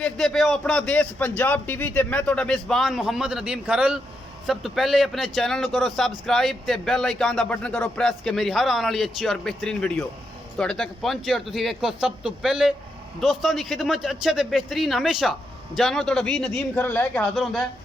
ਵੇਖਦੇ ਪਿਓ ਆਪਣਾ ਦੇਸ਼ ਪੰਜਾਬ ਟੀਵੀ ਤੇ ਮੈਂ ਤੁਹਾਡਾ ਮੇਜ਼ਬਾਨ ਮੁਹੰਮਦ ਨਦੀਮ ਖਰਲ। ਸਭ ਤੋਂ ਪਹਿਲੇ ਆਪਣੇ ਚੈਨਲ ਨੂੰ ਕਰੋ ਸਬਸਕ੍ਰਾਈਬ ਤੇ ਬੈਲ ਆਈਕਨ ਦਾ ਬਟਨ ਕਰੋ ਪ੍ਰੈਸ ਕਿ ਮੇਰੀ ਹਰ ਆਉਣ ਵਾਲੀ ਅੱਛੀ ਔਰ ਬਿਹਤਰੀਨ ਵੀਡੀਓ ਤੁਹਾਡੇ ਤੱਕ ਪਹੁੰਚੇ। ਔਰ ਤੁਸੀਂ ਵੇਖੋ ਸਭ ਤੋਂ ਪਹਿਲੇ ਦੋਸਤਾਂ ਦੀ ਖਿਦਮਤ 'ਚ ਅੱਛੇ ਤੇ ਬਿਹਤਰੀਨ ਹਮੇਸ਼ਾ ਜਾਨਵਰ ਤੁਹਾਡਾ ਵੀ ਨਦੀਮ ਖਰਲ ਲੈ ਕੇ ਹਾਜ਼ਰ ਹੁੰਦਾ ਹੈ।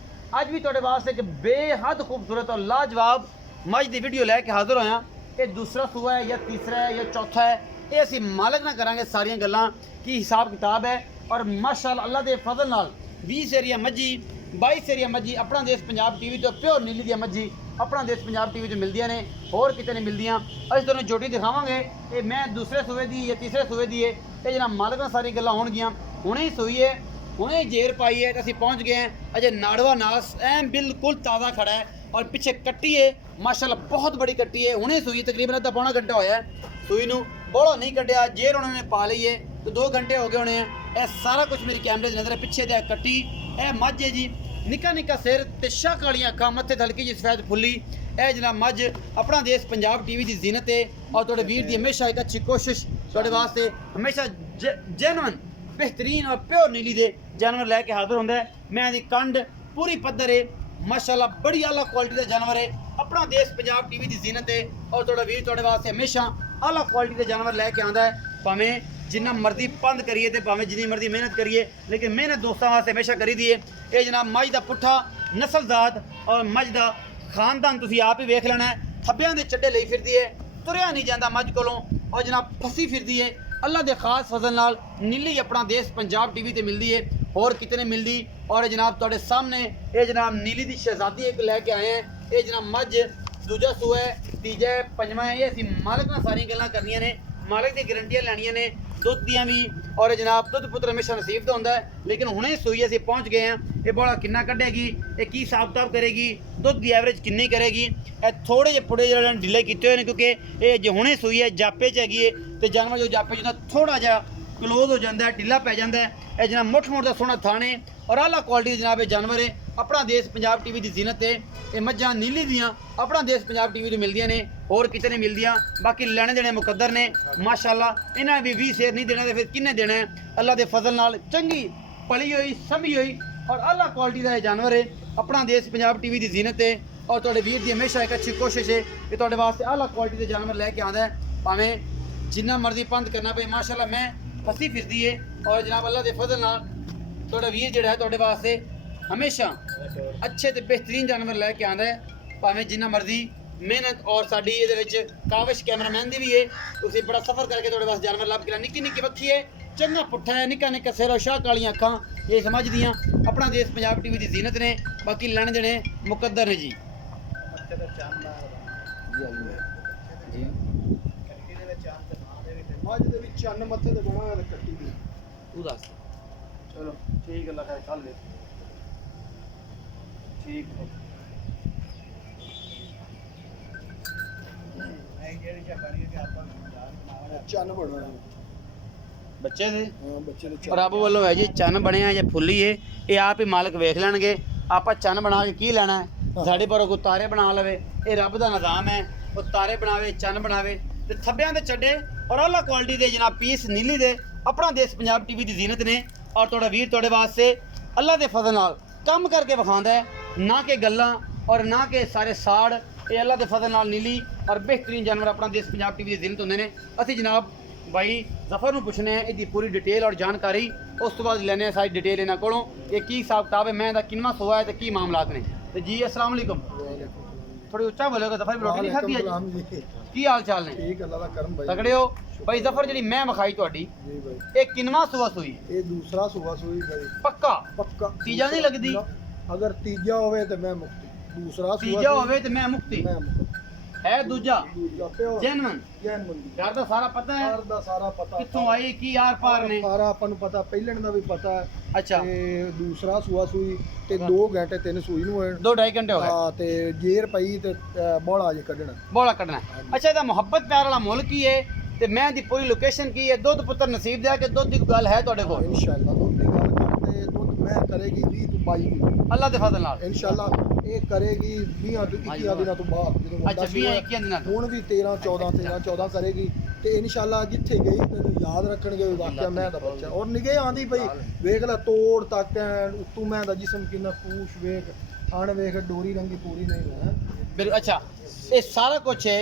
ਅੱਜ ਵੀ ਤੁਹਾਡੇ ਵਾਸਤੇ ਇੱਕ ਬੇਹੱਦ ਖੂਬਸੂਰਤ और लाजवाब मज की वीडियो लैके हाजिर होया। ये दूसरा सूआ है या तीसरा है या चौथा है, ये असी मालक ना करांगे सारियां गल्लां की हिसाब किताब है। और माशाअल्लाह अल्लाह दे फजल नाल 20 एरिया मज्जी 22 एरिया मज्जी अपना देश पंजाब टीवी तो प्योर नीली दी मज्जी अपना देश पंजाब टीवी तो मिलदियां ने, होर किते नहीं मिलदियां। अस तुहानूं जोटी दिखावांगे। ये मैं दूसरे सूए दी या तीसरे सूए दी है, ये जनाब मालक नाल सारी गल्लां होणगियां। हुणे ही सूई है, हुणे जेर पाई है, तो असीं पहुँच गए हैं। अजे नाड़वा नास ऐन बिल्कुल ताज़ा खड़ा है और पिछे कट्टी है माशाल्लाह बहुत बड़ी कट्टी है। हुणे सूई तकरीबन अद्धा पौना घंटा होया है, सूई नूं बोलो नहीं कटिया। जेर उन्होंने पा ली है तो 2 घंटे हो गए होने हैं। यह सारा कुछ मेरी कैमरे नज़र है। पिछे दे कट्टी यह मझ है जी, निक्का निक्का सिर ते शाह कालियां अखां, मत्थे हल्की जी सफेद फुल्ली। यह जनाब मझ अपना देश पंजाब टीवी की जीनत है। और तुहाडे वीर दी हमेशा एक अच्छी कोशिश तुहाडे वास्ते हमेशा जेन्युइन बेहतरीन और प्योर नीली दे जानवर लैके हाजिर होंदा है। मैं दी कंड पूरी पद्धर है माशाल्लाह, बड़ी आला क्वालिटी का जानवर है। अपना देश पंजाब टीवी की जीनत है। और तुहाडा वीर तुहाडे वास्ते हमेशा आला क्वालिटी के जानवर लैके आंदा है। भावें जिन्ना मर्जी पंद करिए तो भावें जिन्नी मर्जी मेहनत करिए, लेकिन मेहनत दोस्तों वास्ते हमेशा करी दी है। ये जनाब मझ का पुट्ठा नस्लजात और मझ का खानदान तुसीं आप ही वेख लेना है। थब्बियां दे चड्डे लई फिरदी है, तुरिया नहीं जाता मझ कोलों और जनाब फसी फिरदी है। अल्लाह के खास फजल नाल नीली अपना देश पंजाब टीवी ते मिलती है, और कितने मिलती। और जनाब तुहाडे सामने ये जनाब नीली दी शहजादी एक लैके आए हैं। ये जनाब मझ दूजा सूआ है, तीजा है, पंजवा है। ये असीं मालक नाल सारियां गल्लां करनियां ने, मालक दी गारंटियां लैनियां ने दुध दियां भी। और जनाब दुध पुत्र हमेशा नसीब तो होंदा है, लेकिन हुणे सूई असीं पहुँच गए हैं। ये बड़ा किन्ना कड्डेगी, ये की हिसाब किताब करेगी, दुध की एवरेज किन्नी करेगी। ये थोड़े जे पुड़े जो डिले किए हुए हैं, क्योंकि ये जो हुणे सूई है जापे च हैगी है, तो जानवर जो जापे च थोड़ा जिहा क्लोज हो जाता है, ढिला पै जाता है। यह जनाब मुठ मुठ का सोहना थाने और आला क्वालिटी जनाब ये जानवर है। अपना देश पंजाब टीवी की जीनत है। ये मझां नीली दियाँ अपना देश पंजाब टीवी तो मिलदियां ने, होर किते नहीं मिलदियां। बाकी लेने देने मुकद्दर ने माशाल्लाह। इन्हें भी 20 शेर नहीं देना तो फिर किन्ने देना है। अल्लाह के फजल नाल चंगी पली हुई सभी हुई और आला क्वालिटी का जानवर है। अपना देश पंजाब टीवी की जीनत है। और तुहाडे वीर की हमेशा एक अच्छी कोशिश है कि तुहाडे वास्ते आला क्वालिटी के जानवर लैके आंदा है। भावें जिन्ना मर्जी पंद करना पे माशाल्लाह मैं फसी फिरदी है। और जनाब अल्लाह के फजल नाल तुहाडा वीर जिहड़ा है तुहाडे वास्ते हमेशा अच्छे ते बेहतरीन जानवर लैके आंदा है। भावें जिन्ना मर्जी मेहनत और साडी इहदे विच काविश कैमरामैन दी भी है। तुसीं बड़ा सफ़र करके तुहाडे वास्ते जानवर लभ के निक्की निक्की बक्खी है, चंगा पुट्ठा है, निक्का निक्का सिर और शाह कालियां अखां, ये समझ दियां अपना देश पंजाब टीवी की जीनत ने। बाकी लैने देने मुकद्दर ने जी। चन्न मत्थे ते बना होया कट्टी दी तू दस। चलो ठीक है, लगा चल दे ठीक है। चन्न बना बच्चे दे हाँ बच्चे ने रब वालों है जी। चन्न बनिया या फुल्ली है, ये आप ही मालक वेख लैणगे। आप चन्न बना के की लेना है, साढ़े पर कोई तारे बना लवे, ये रब का निज़ाम है। वो तारे बनावे, चन्न बनावे, तो थब्बियां दे चड्डे और आला क्वालिटी दे जनाब पीस नीली दे अपना देश पंजाब टीवी की जीनत ने। और तुहाडा वीर तुहाडे वास्ते अल्लाह के फजल नाल कम करके विखांदा है, ना कि गल्लां और ना कि सारे साड़। ये अल्लाह के फजल नाल नीली और बेहतरीन जानवर अपना देश पंजाब टीवी की जीनत होंदे ने। असीं जनाब भाई जफर नूं पुछने हैं इसकी पूरी डिटेल और जानकारी, उस तो बाद लैने सारी डिटेल इन्हां कोलों ये की हिसाब किताब है, मैं दा किन्ना सोआ है तो की मामलात ने। तो जी अस्सलाम वालेकुम, थोड़ी उच्चा बोलोगे जफर, रोटी नहीं खाधी है? की हाल चाल ने? ठीक अल्लाह दा करम भाई, तगड़े हो भाई। जफर जी मैं विखाई तुहाडी जी भाई, ये किनवा सुआ सुई? ये दूसरा सुबह सुई भाई, पक्का पक्का तीजा नहीं लगदी? अगर तीजा होवे तो मैं मुक्ति, दूसरा तीजा होवे ते मैं मुक्ति मैं मुक्ति है, दूजा दूजा प्योर जेन्युइन जैन मंदी घर दा सारा पता है, घर दा सारा पता, कित्थों आई की यार पार ने सारा अपन नूं पता, पहलण दा भी पता है। अच्छा ते दूसरा सुआ सुई ते 2 घंटे 3 सूई नूं होए 2-2.5 घंटे हो गए। हाँ ते जेर पई ते बड़ा जे कढना बोला कटना है। अच्छा ਇਹਦਾ ਮੁਹੱਬਤ प्यार वाला मुल की है ते मैं दी पूरी लोकेशन की है? दुध पुत्र नसीब दिया कि दुध की गल है ਤੁਹਾਡੇ ਕੋਲ? इंशाअल्लाह दुध दी गल करते दुध मैं करेगी 20 तो 22 अल्लाह दे फजल नाल इंशाअल्लाह ये करेगी 20 21 दिनों तो बाद अच्छा 20-21 दिनां ਤੋਂ ਹੁਣ ਵੀ 13 14 करेगी ਤੇ ਇਨਸ਼ਾਅੱਲਾ ਜਿੱਥੇ ਗਈ ਤੈਨੂੰ ਯਾਦ ਰੱਖਣਗੇ ਵੀ ਵਾਕਿਆ ਮੈਂ ਦਾ ਬੱਚਾ ਔਰ ਨਿਗੇ ਆਂਦੀ ਪਈ ਵੇਖ ਲੈ ਤੋੜ ਤੱਕ ਉਤੋਂ ਮੈਂ ਦਾ ਜਿਸਮ ਕਿੰਨਾ ਖੂਸ਼ ਵੇਖ ਥਣ ਵੇਖ ਡੋਰੀ ਰੰਗੀ ਪੂਰੀ ਨਹੀਂ ਹੈ ਬਿਲਕੁਲ ਅੱਛਾ ਇਹ ਸਾਰਾ ਕੁਝ ਹੈ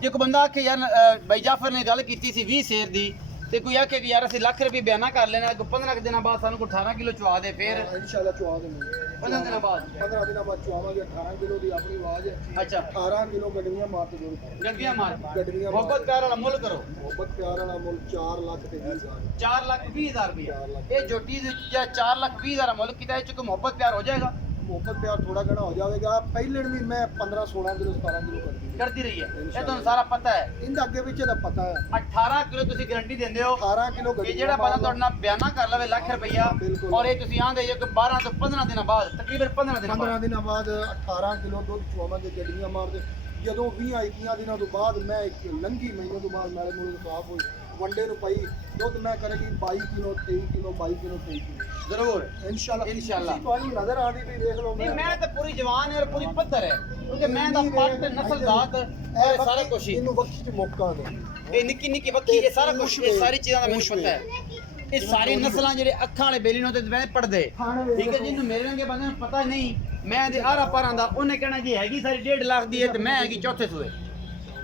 ਜੇ ਕੋਈ ਬੰਦਾ ਆਖੇ ਯਾਰ ਬਾਈ ਜਾਫਰ ਨੇ ਗੱਲ ਕੀਤੀ ਸੀ 20 ਸ਼ੇਰ ਦੀ ਤੇ ਕੋਈ ਆਖੇ ਕਿ ਯਾਰ ਅਸੀਂ ਲੱਖ ਰੁਪਏ ਬਿਆਨਾ ਕਰ ਲੈਣਾ 15 ਦਿਨਾਂ ਬਾਅਦ ਸਾਨੂੰ ਕੋਈ 18 ਕਿਲੋ ਚਵਾ ਦੇ ਫਿਰ ਇਨਸ਼ਾਅੱਲਾ ਚੁਆ ਦੇਵਾਂਗੇ 15 ਦਿਨਾਂ ਬਾਅਦ 15 ਦਿਨਾਂ ਬਾਅਦ ਚੁਆਵਾਂਗੇ 18 ਕਿਲੋ ਦੀ ਆਪਣੀ ਆਵਾਜ਼ ਹੈ ਅੱਛਾ 18 ਕਿਲੋ ਗੱਡੀਆਂ ਮਾਰ ਤੇ ਜੋੜ ਗੱਡੀਆਂ ਮਾਰ ਗੱਡੀਆਂ ਮੁਹੱਬਤ ਪਿਆਰ ਵਾਲਾ ਮੁੱਲ ਕਰੋ ਮੁਹੱਬਤ ਪਿਆਰ ਵਾਲਾ ਮੁੱਲ 4 ਲੱਖ ਤੇ 20 ਹਜ਼ਾਰ 4,20,000 ਰੁਪਏ ਇਹ ਜੋਟੀ ਦੇ ਜਾਂ 4,20,000 ਦਾ ਮੁੱਲ ਕੀਤਾ ਇਹ ਚ ਕੋਈ ਮੁਹੱਬਤ ਪਿਆਰ ਹੋ ਜਾਏਗਾ ਮੁਹੱਬਤ ਪਿਆਰ ਥੋੜਾ ਘਣਾ ਹੋ ਜਾਵੇਗਾ ਪਹਿਲੇ ਵੀ ਮੈਂ 15 16 ਕਿਲੋ 17 ਕਿਲੋ ਕਰਦੀ ਰਹੀ ਹੈ ਇਹ ਤੁਹਾਨੂੰ ਸਾਰਾ ਪਤਾ ਹੈ ਇਹਦਾ ਅੱਗੇ ਪਿੱਛੇ ਦਾ ਪਤਾ ਹੈ 18 ਕਿਲੋ ਤੁਸੀਂ ਗਾਰੰਟੀ ਦਿੰਦੇ ਹੋ 18 ਕਿਲੋ ਕਿ ਗੱਡੀ ਜਿਹੜਾ ਬੰਦਾ ਤੁਹਾਡੇ ਨਾਲ ਬਿਆਨਾ ਕਰ ਲਵੇ ਲੱਖ ਰੁਪਈਆ ਬਿਲਕੁਲ। ਔਰ ਇਹ ਤੁਸੀਂ ਆਂਦੇ ਜੇ ਕਿ 12 ਤੋਂ 15 ਦਿਨਾਂ ਬਾਅਦ ਤਕਰੀਬਨ 15 ਦਿਨਾਂ 15 ਬਾਅਦ ਦਿਨਾਂ ਬਾਅਦ 18 ਕਿਲੋ ਦੁੱਧ ਚੁਆਵਾਂਗੇ ਗੱਡੀਆਂ ਮਾਰਦੇ ਜਦੋਂ 20 ਦਿਨਾਂ ਤੋਂ ਬਾਅਦ ਮੈਂ ਇੱਕ ਲੰਘੀ ਮਹੀਨੇ ਤੋਂ ਬਾਅਦ ਮੇਰੇ ਮੂੰਹ ਸਾਫ ਹੋਈ ਵੰਡੇ ਨੂੰ ਪਈ ਦੁੱਧ ਮੈਂ ਕਰੇਗੀ 22 ਕਿਲੋ 23 ਕਿਲੋ 22 ਕਿਲੋ 23 ਕਿਲੋ ਜ਼ਰੂਰ ਇਨਸ਼ਾਅੱਲਾ ਤੁਹਾਨੂੰ ਨਜ਼ਰ ਆਉਂਦੀ ਵੀ ਦੇਖ ਲਓ ਨਹੀਂ ਮੈਂ ਤਾਂ ਪੂਰੀ ਜਵਾਨ ਹੈ ਔਰ ਪੂਰੀ ਪੱਧਰ ਹੈ ਕਿਉਂਕਿ ਮੈਂ ਦਾ ਪੱਟ ਨਸਲ ਜ਼ਾਤ ਇਹ ਸਾਰਾ ਕੁਝ ਹੀ ਇਹਨੂੰ ਵਕਤ ਚ ਮੌਕਾ ਦੇ ਇਹ ਨਿੱਕੀ ਨਿੱਕੀ ਬੱਕੀ ਇਹ ਸਾਰਾ ਕੁਝ ਇਹ ਸਾਰੀ ਚੀਜ਼ਾਂ ਦਾ ਮੈਨੂੰ ਪਤਾ ਹੈ ਇਹ ਸਾਰੀ ਨਸਲਾਂ ਜਿਹੜੇ ਅੱਖਾਂ ਵਾਲੇ ਬੇਲੀ ਨੂੰ ਤੇ ਦੁਪਹਿਰ ਪੜਦੇ ਠੀਕ ਹੈ ਜਿਹਨੂੰ ਮੇਰੇ ਰੰਗੇ ਬੰਦੇ ਨੂੰ ਪਤਾ ਨਹੀਂ ਮੈਂ ਦੇ ਆਰਾ ਪਾਰਾਂ ਦਾ ਉਹਨੇ ਕਹਿਣਾ ਜੀ ਹੈਗੀ ਸਾਰੀ 1.5 ਲੱਖ ਦੀ ਹੈ ਤੇ ਮੈਂ ਹੈਗੀ ਚੌਥੇ ਸੂਏ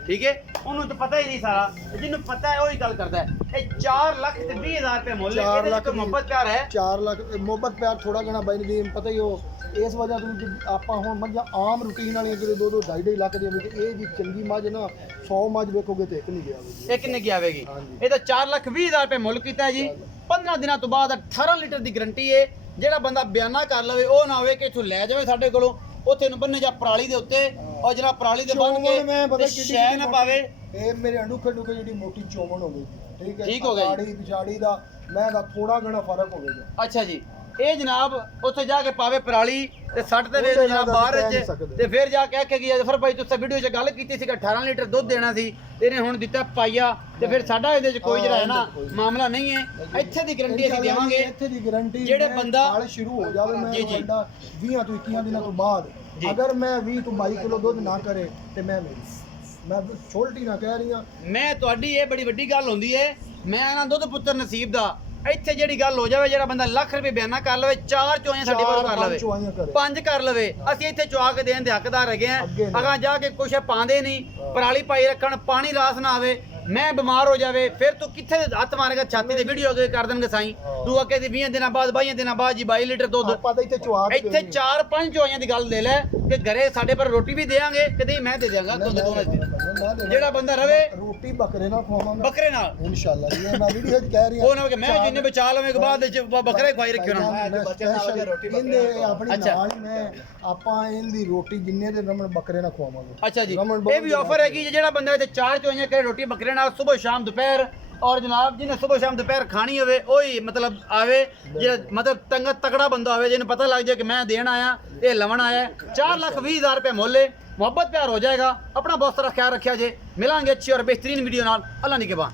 ਠੀਕ ਹੈ ਉਹਨੂੰ ਤਾਂ ਪਤਾ ਹੀ ਨਹੀਂ ਸਾਰਾ ਜਿਹਨੂੰ ਪਤਾ ਹੈ ਉਹੀ ਗੱਲ ਕਰਦਾ ਹੈ ਇਹ 4,20,000 ਰੁਪਏ ਮੁੱਲ ਹੈ ਇਹਦੇ ਵਿੱਚ ਮੁਹੱਬਤ ਪਿਆਰ ਹੈ 4 ਲੱਖ ਮੁਹੱਬਤ ਪਿਆਰ ਥੋੜਾ ਘਣਾ ਬਾਈ ਨਦੀਮ ਪਤਾ ਹੀ ਉਹ ਇਸ ਵਜ੍ਹਾ ਤੋਂ ਕਿ ਆਪਾਂ ਹੁਣ ਮੱਝਾਂ ਆਮ ਰੂਟੀਨ ਵਾਲੀਆਂ ਜਿਹੜੇ 2-2 2.5 ਲੱਖ ਦੀਆਂ ਵਿੱਚ ਇਹ ਜੀ ਚੰਗੀ ਮੱਝ ਨਾ 100 ਮੱਝ ਵੇਖੋਗੇ ਤੇ ਇੱਕ ਨਹੀਂ ਗਿਆ ਇਹ ਕਿੰਨੇ ਕੀ ਆਵੇਗੀ ਇਹ ਤਾਂ 4,20,000 ਰੁਪਏ ਮੁੱਲ ਕੀਤਾ ਹੈ ਜੀ 15 ਦਿਨਾਂ ਤੋਂ ਬਾਅਦ 18 ਲੀਟਰ ਦੀ ਗਾਰੰਟੀ ਹੈ ਜਿਹੜਾ ਬੰਦਾ ਬਿਆਨਾ ਕਰ ਲਵੇ ਉਹ ਨਾ ਹੋਵੇ ਕਿ ਇੱਥੋਂ ਲੈ ਜਾਵੇ ਸਾਡੇ ਕੋਲੋਂ ਉੱਥੇ ਨੂੰ ਬੰਨੇ ਜਾਂ ਪਰਾਲੀ ਦੇ ਉੱਤੇ ਔਰ ਜਿਹੜਾ ਪਰਾਲੀ ਦੇ ਬੰਨ ਕੇ ਸ਼ੈ ਨਾ ਪਾਵੇ ਇਹ ਮੇਰੇ ਅੰਡੂਖੇ ਡੂਖੇ ਜਿਹੜੀ ਮੋਟੀ ਚੋਮਣ ਹੋਵੇ ਠੀਕ ਹੈ ਠੀਕ ਹੋ ਗਿਆ ਜੀ। ਪਿਛਾੜੀ ਦਾ ਮੈਂ ਦਾ ਥੋੜਾ ਘਣਾ ਫਰਕ ਹੋਵੇਗਾ ਅੱਛਾ ਜੀ ਇਹ ਜਨਾਬ ਉੱਥੇ ਜਾ ਕੇ ਪਾਵੇ ਪਰਾਲੀ ਤੇ ਸੱਟ ਦੇ ਵੇ ਜਨਾਬ ਬਾਹਰ ਚ ਤੇ ਫਿਰ ਜਾ ਕੇ ਆਖੇਗੀ ਜਫਰ ਭਾਈ ਤੁਸੀਂ ਵੀਡੀਓ 'ਚ ਗੱਲ ਕੀਤੀ ਸੀ ਕਿ 18 ਲੀਟਰ ਦੁੱਧ ਦੇਣਾ ਸੀ ਇਹਨੇ ਹੁਣ ਦਿੱਤਾ ਪਾਈਆ ਤੇ ਫਿਰ ਸਾਡਾ ਇਹਦੇ 'ਚ ਕੋਈ ਜਿਹੜਾ ਹੈ ਨਾ ਮਾਮਲਾ ਨਹੀਂ ਹੈ ਇੱਥੇ ਦੀ ਗਾਰੰਟੀ ਅਸੀਂ ਦੇਵਾਂਗੇ ਇੱਥੇ ਦੀ ਗਾਰੰਟੀ ਜਿਹੜੇ ਬੰਦਾ ਸਾਲ ਸ਼ੁਰੂ ਹੋ ਜਾਵੇ ਮੈਂ ਜੀ, ਜੀ। ਬੰਦਾ 20 ਤੋਂ 21 ਦਿਨਾਂ ਤੋਂ ਬਾਅਦ ਅਗਰ ਮੈਂ 20 ਤੋਂ 22 ਕਿਲੋ ਦੁੱਧ ਨਾ ਕਰੇ ਤੇ ਮੈਂ ਛੋਲਟੀ ਨਾ ਕਹਿ ਰਹੀ ਹਾਂ ਮੈਂ ਤੁਹਾਡੀ ਇਹ ਬੜੀ ਵੱਡੀ ਗੱਲ ਹੁੰਦੀ ਹੈ ਮੈਂ ਨਾ ਦੁੱਧ ਪੁੱਤਰ ਨਸੀਬ ਦਾ ਇੱਥੇ ਜਿਹੜੀ ਗੱਲ ਹੋ ਜਾਵੇ ਜਿਹੜਾ ਬੰਦਾ ਲੱਖ ਰੁਪਏ ਬਿਆਨਾ ਕਰ ਲਵੇ 4 ਚੋਈਆਂ ਸਾਡੇ ਕੋਲ ਕਰ ਲਵੇ 5 ਕਰ ਲਵੇ ਅਸੀਂ ਇੱਥੇ ਚੁਆ ਕੇ ਦੇਣ ਦੇ ਹੱਕਦਾਰ ਹੈਗੇ ਆ ਅਗਾਂ ਜਾ ਕੇ ਕੁਛ ਪਾਉਂਦੇ ਨਹੀਂ ਪਰਾਲੀ ਪਾਈ ਰੱਖਣ ਪਾਣੀ ਰਾਸ ਨਾ ਆਵੇ ਮੈਂ ਬਿਮਾਰ ਹੋ ਜਾਵੇ ਫਿਰ ਤੂੰ ਕਿੱਥੇ ਹੱਥ ਮਾਰੇਗਾ ਛਾਤੀ ਤੇ ਵੀਡੀਓ ਕਰ ਦੇਣਗੇ ਸਾਈਂ ਤੂੰ ਅੱਗੇ ਦੀ 20 ਦਿਨਾਂ ਬਾਅਦ 22 ਦਿਨਾਂ ਬਾਅਦ ਜੀ 22 ਲੀਟਰ ਦੁੱਧ ਆਪਾਂ ਤਾਂ ਇੱਥੇ ਚੁਆ ਇੱਥੇ 4-5 ਚੋਈਆਂ ਦੀ ਗੱਲ ਲੈ ਲੈ ਕਿ ਘਰੇ ਸਾਡੇ ਪਰ ਰੋਟੀ ਵੀ ਦੇਾਂਗੇ ਕਦੇ ਮੈਂ ਦੇ ਦਿਆਂਗਾ ਦੁੱਧ ਦੋਨਾਂ ਦੇ ਜਿਹੜਾ ਬੰਦਾ ਰਵੇ ਰੋਟੀ ਬੱਕਰੇ ਨਾਲ ਖਵਾਵਾਂਗਾ ਬੱਕਰੇ ਨਾਲ ਇਨਸ਼ਾਅੱਲਾ ਇਹ ਮੈਂ ਵੀਡੀਓ 'ਚ ਕਹਿ ਰਹੀ ਹਾਂ ਉਹ ਨਾ ਕਿ ਮੈਂ ਜਿੰਨੇ ਬਚਾ ਲਵਾਂਗੇ ਬਾਅਦ ਵਿੱਚ ਬੱਕਰੇ ਖਵਾਈ ਰੱਖਿਓ ਨਾ ਇਹਦੇ ਆਪਣੀ ਨਾਲ ਹੀ ਮੈਂ ਆਪਾਂ ਇਹਦੀ ਰੋਟੀ ਜਿੰਨੇ ਦੇ ਰਮਨ ਬੱਕਰੇ ਨਾਲ ਖਵਾਵਾਂਗੇ ਅੱਛਾ ਜੀ ਇਹ ਵੀ ਆਫਰ ਹੈਗੀ ਜਿਹੜਾ ਬੰਦਾ ਇੱਥੇ 4 ਚੋਈਆਂ ਕਰੇ ਰੋਟੀ ਬੱਕਰੇ ਨਾਲ ਸਵੇਰ ਸ਼ਾਮ ਦੁਪਹਿਰ ਔਰ ਜਨਾਬ ਜਿਹਨੇ ਸਵੇਰ ਸ਼ਾਮ ਦੁਪਹਿਰ ਖਾਣੀ ਹੋਵੇ ਉਹੀ ਮਤਲਬ ਆਵੇ ਜਿਹੜਾ ਮਤਲਬ ਤਕੜਾ ਬੰਦਾ ਹੋਵੇ ਜਿਹਨੂੰ ਪਤਾ ਲੱਗ ਜਾਏ ਕਿ ਮੈਂ ਦੇਣ ਆਇਆ ਇਹ ਲਵਣ ਆਇਆ 4,20,000 ਰੁਪਏ ਮੁੱਲ ਹੈ ਮੁਹੱਬਤ ਪਿਆਰ ਹੋ ਜਾਏਗਾ ਆਪਣਾ ਬਹੁਤ ਸਾਰਾ ਖਿਆਲ ਰੱਖਿਆ ਜੇ ਮਿਲਾਂਗੇ ਅੱਛੀ ਔਰ ਬਿਹਤਰੀਨ ਵੀਡੀਓ ਨਾਲ ਅੱਲਾ ਨਿਗਹਿਬਾਨ